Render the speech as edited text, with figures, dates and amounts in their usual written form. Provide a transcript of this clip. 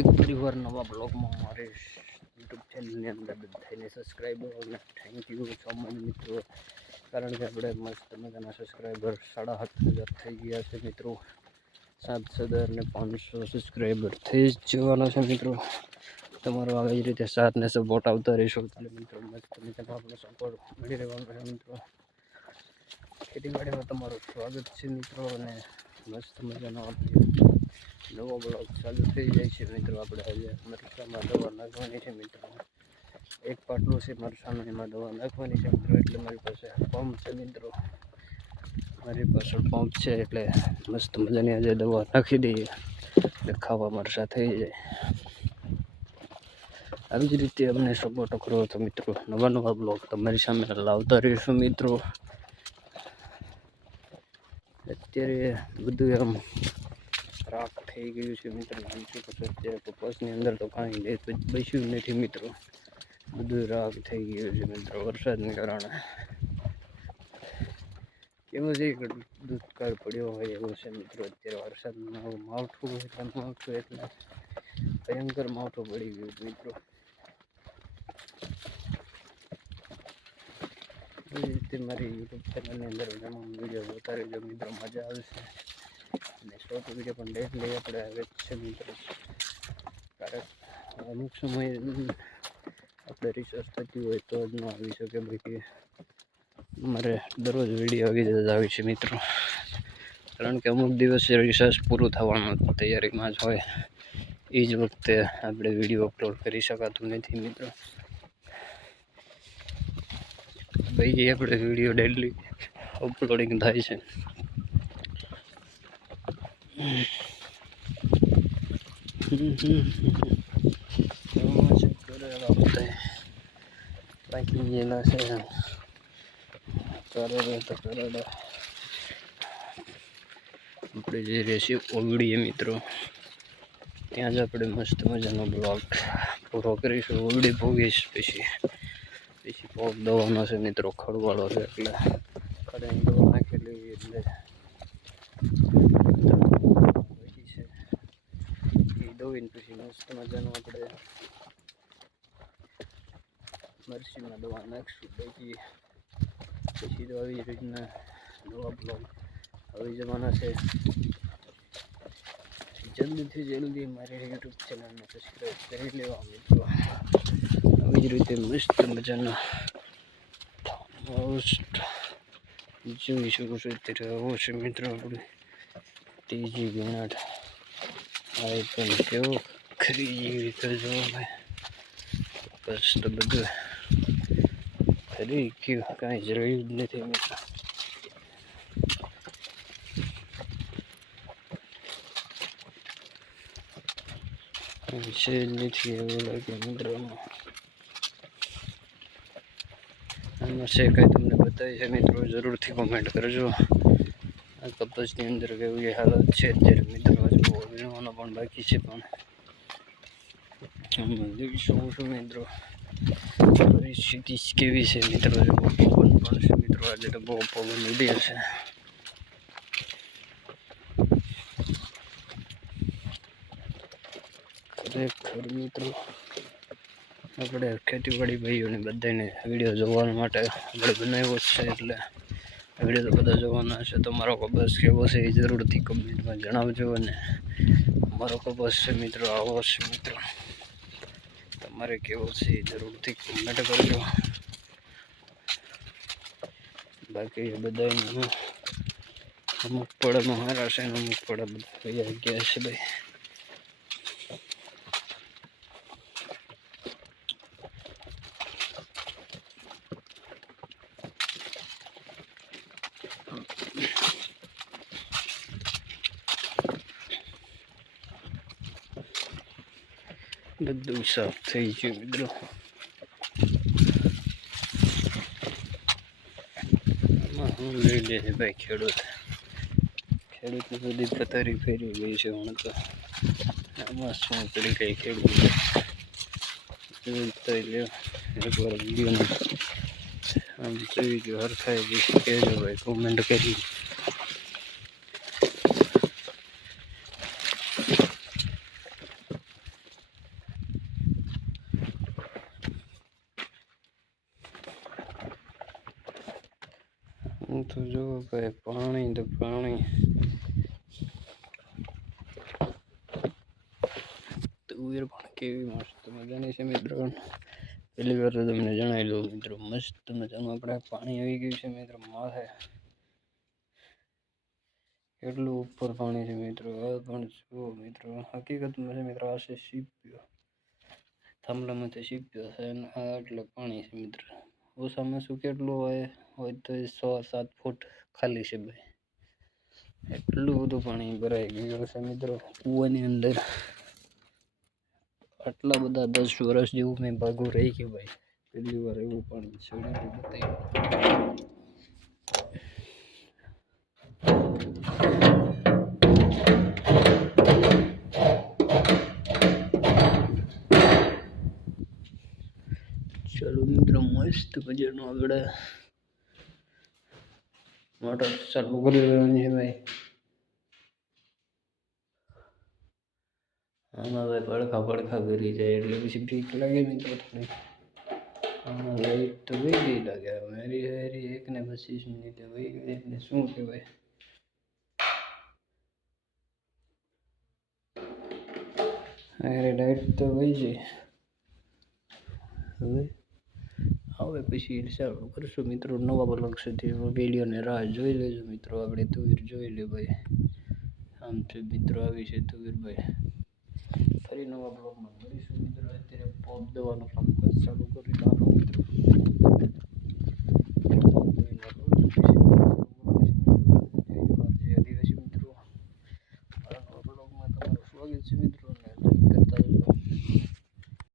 પરિવાર નવા બ્લોગમાં મારે યુટ્યુબ ચેનલની અંદર બધાને સબસ્ક્રાઈબર અને થેન્ક યુ સો મચ મિત્રો. કારણ કે આપણે મસ્ત મજાના સબસ્ક્રાઈબર 7,500 થઈ ગયા છે મિત્રો. 7,500 સબસ્ક્રાઈબર થઈ જ જવાના છે મિત્રો. તમારો આવી જ રીતે સાથ ને સપોર્ટ આવતા રહેશો એટલે મિત્રો મસ્ત મજાનો આપણો સપોર્ટ મળી રહેવાનો છે મિત્રો. ખેતીવાડીમાં તમારું સ્વાગત છે મિત્રો. અને મસ્ત મજાનો આપણે નવો બ્લોગ ચાલુ થઈ જાય છે મિત્રો. આપણે આજે મરચામાં દવા નાખવાની છે મિત્રો. એક પાટલું છે મરચાનું, એમાં દવા નાખવાની છે મિત્રો. એટલે મારી પાસે પંપ છે મિત્રો. મારી પાસે પંપ છે એટલે મસ્ત મજાની આજે દવા નાખી દઈએ એટલે ખાવા મરચાં થઈ જાય. આવી જ રીતે અમને સપોર્ટ કરો તો મિત્રો નવા નવા બ્લોગ તમારી સામે લાવતા રહીશું મિત્રો. અત્યારે બધું એમ રાખ થઈ ગયું છે મિત્રો. અત્યારે કપાસની અંદર તો કાંઈ બચ્યું નથી મિત્રો. બધું રાખ થઈ ગયું છે મિત્રો વરસાદને કારણે. કેવું છે દુષ્કાળ પડ્યો હોય એવું છે મિત્રો. અત્યારે વરસાદનું માવઠું એટલે ભયંકર માવઠું પડી ગયું મિત્રો. એ રીતે મારી યુટ્યુબ ચેનલની અંદર તમામ વિડીયો જોતા રહેજો મિત્રો. મજા આવશે. અને શોર્ટ વિડીયો પણ ડેલી આપણે આવે છે મિત્રો. કારણ અમુક સમયે આપણે રિસર્ચ થતી હોય તો જ ન આવી શકે. બાકી મારે દરરોજ વિડીયો આવી છે મિત્રો. કારણ કે અમુક દિવસે રિસર્ચ પૂરું થવાનું તૈયારીમાં જ હોય. એ જ વખતે આપણે વિડીયો અપલોડ કરી શકાતું નથી મિત્રો. ભાઈ આપણે વિડીયો ડેલી અપલોડિંગ થાય છે. બાકી ગયેલા છે આપણે જે રહેશે ઓગળીએ મિત્રો. ત્યાં જ આપણે મસ્ત મજાનો બ્લોગ પૂરો કરીશું. ઓગળી ભોગીશ પછી પોગ દવાનો છે મિત્રો. ખડવાળો છે એટલે ખડે દવા નાખેલી એટલે પછી છે એ દોઈને પછી મસ્ત મજાનું આપણે મરચીમાં દવા નાખશું. પછી તો આવી રીતના નવા બ્લોગ આવી જવાના છે. જલ્દીથી જલ્દી મારી યુટ્યુબ ચેનલને સબસ્ક્રાઈબ કરી લેવા મિત્રો. આવી જ રીતે મસ્ત મજાના જોઈ શકો છો અત્યારે આવો છે મિત્રો. આપણે ત્રીજી ગણાટ આવે પણ કેવો ખરી જેવી રીતે જોવા બસ તો બધું ખરી ગયું. કાંઈ જ રહ્યું જ નથી મિત્રો. છે જ નથી એવું લાગે મિત્રો. આમાં છે કંઈ તમને બતાવી છે મિત્રો. જરૂરથી કોમેન્ટ કરજો. આ કપાસની અંદર કેવી હાલત છે અત્યારે મિત્રો. હજુ વીણવાનો પણ બાકી છે પણ જોઈ શકો છો મિત્રો. પરિસ્થિતિ કેવી છે મિત્રો. પવન પણ છે મિત્રો. આજે તો બહુ પવન ઉડ્યો છે. ખરેખર મિત્રો આપણે ખેતીવાડી ભાઈઓને બધાને વિડીયો જોવા માટે આપણે બનાવ્યો છે. એટલે વિડીયો તો બધા જોવાના છે. તમારો કપાસ કેવો છે એ જરૂરથી કમેન્ટમાં જણાવજો. અને અમારો કપાસ છે મિત્રો આવો છે મિત્રો. તમારે કેવો છે એ જરૂરથી કમેન્ટ કરજો. બાકી બધાને અમુક પડામાં હારા છે ને અમુક પડા બધા તૈયાર ગયા છે ભાઈ. બધું સાફ થઈ ગયું મિત્રો. આમાં હું લઈ લે છે ભાઈ ખેડૂતની બધી પથારી ફેરી ગઈ છે. હું તો આમાં શું કરી કઈ ખેડૂત એકવાર વિડીયોને આમ જોઈ ગયો હરખાઈ જઈશ કહેજો ભાઈ કોમેન્ટ કરી. તો જો ભાઈ પાણી તો પાણી તુવેર પણ કેવી મસ્ત મજાની છે મિત્રો. પહેલી વાર તો તમને જણાવી દઉં મિત્રો, મસ્ત મજાનું આપણે પાણી આવી ગયું છે મિત્રો માથે. કેટલું ઉપર પાણી છે મિત્રો. હવે પણ જુઓ મિત્રો, હકીકતમાં છે મિત્રો આ છે સીપ્યો, થાંભલામાંથી સીપ્યો છે અને આ એટલે પાણી છે મિત્રો. ઓછામાં શું કેટલું હોય તો 100-7 ફૂટ ખાલી છે ભાઈ. એટલું બધું પાણી ભરાઈ ગયું છે મિત્રો કૂવાની અંદર. આટલા બધા 10 વર્ષ જેવું મેં ભાગું રહી ગયું ભાઈ. પહેલી વાર એવું પાણી ચડ્યું બતાવ્યું. ચાલો મિત્રો, મસ્ત મજાનું આપણે મોટર ચાલુ કરી દેવાની છે ભાઈ. આમાં ભાઈ પડખા કરી જાય એટલે પછી બીક લાગે મિત્રો થોડી. આમાં લાઈટ તો વહી ગઈ લાગે. મારી હારી 1 ને 25 મિનિટે વહી ગઈ એટલે શું કહેવાય. અરે લાઈટ તો વહી જાય. હવે પછી ચાલુ કરશું મિત્રો નવા બ્લોગ સુધી. વિડીયોને રાહ જોઈ લેજો મિત્રો. આપણે તુવેર જોઈ લે ભાઈ. આમ તો મિત્રો આવી છે તુવેર ભાઈ. ફરી નવા બ્લોગમાં મળીશું મિત્રો. અત્યારે પોપ દવાનું કામકાજ ચાલુ કરી નાખો મિત્રો.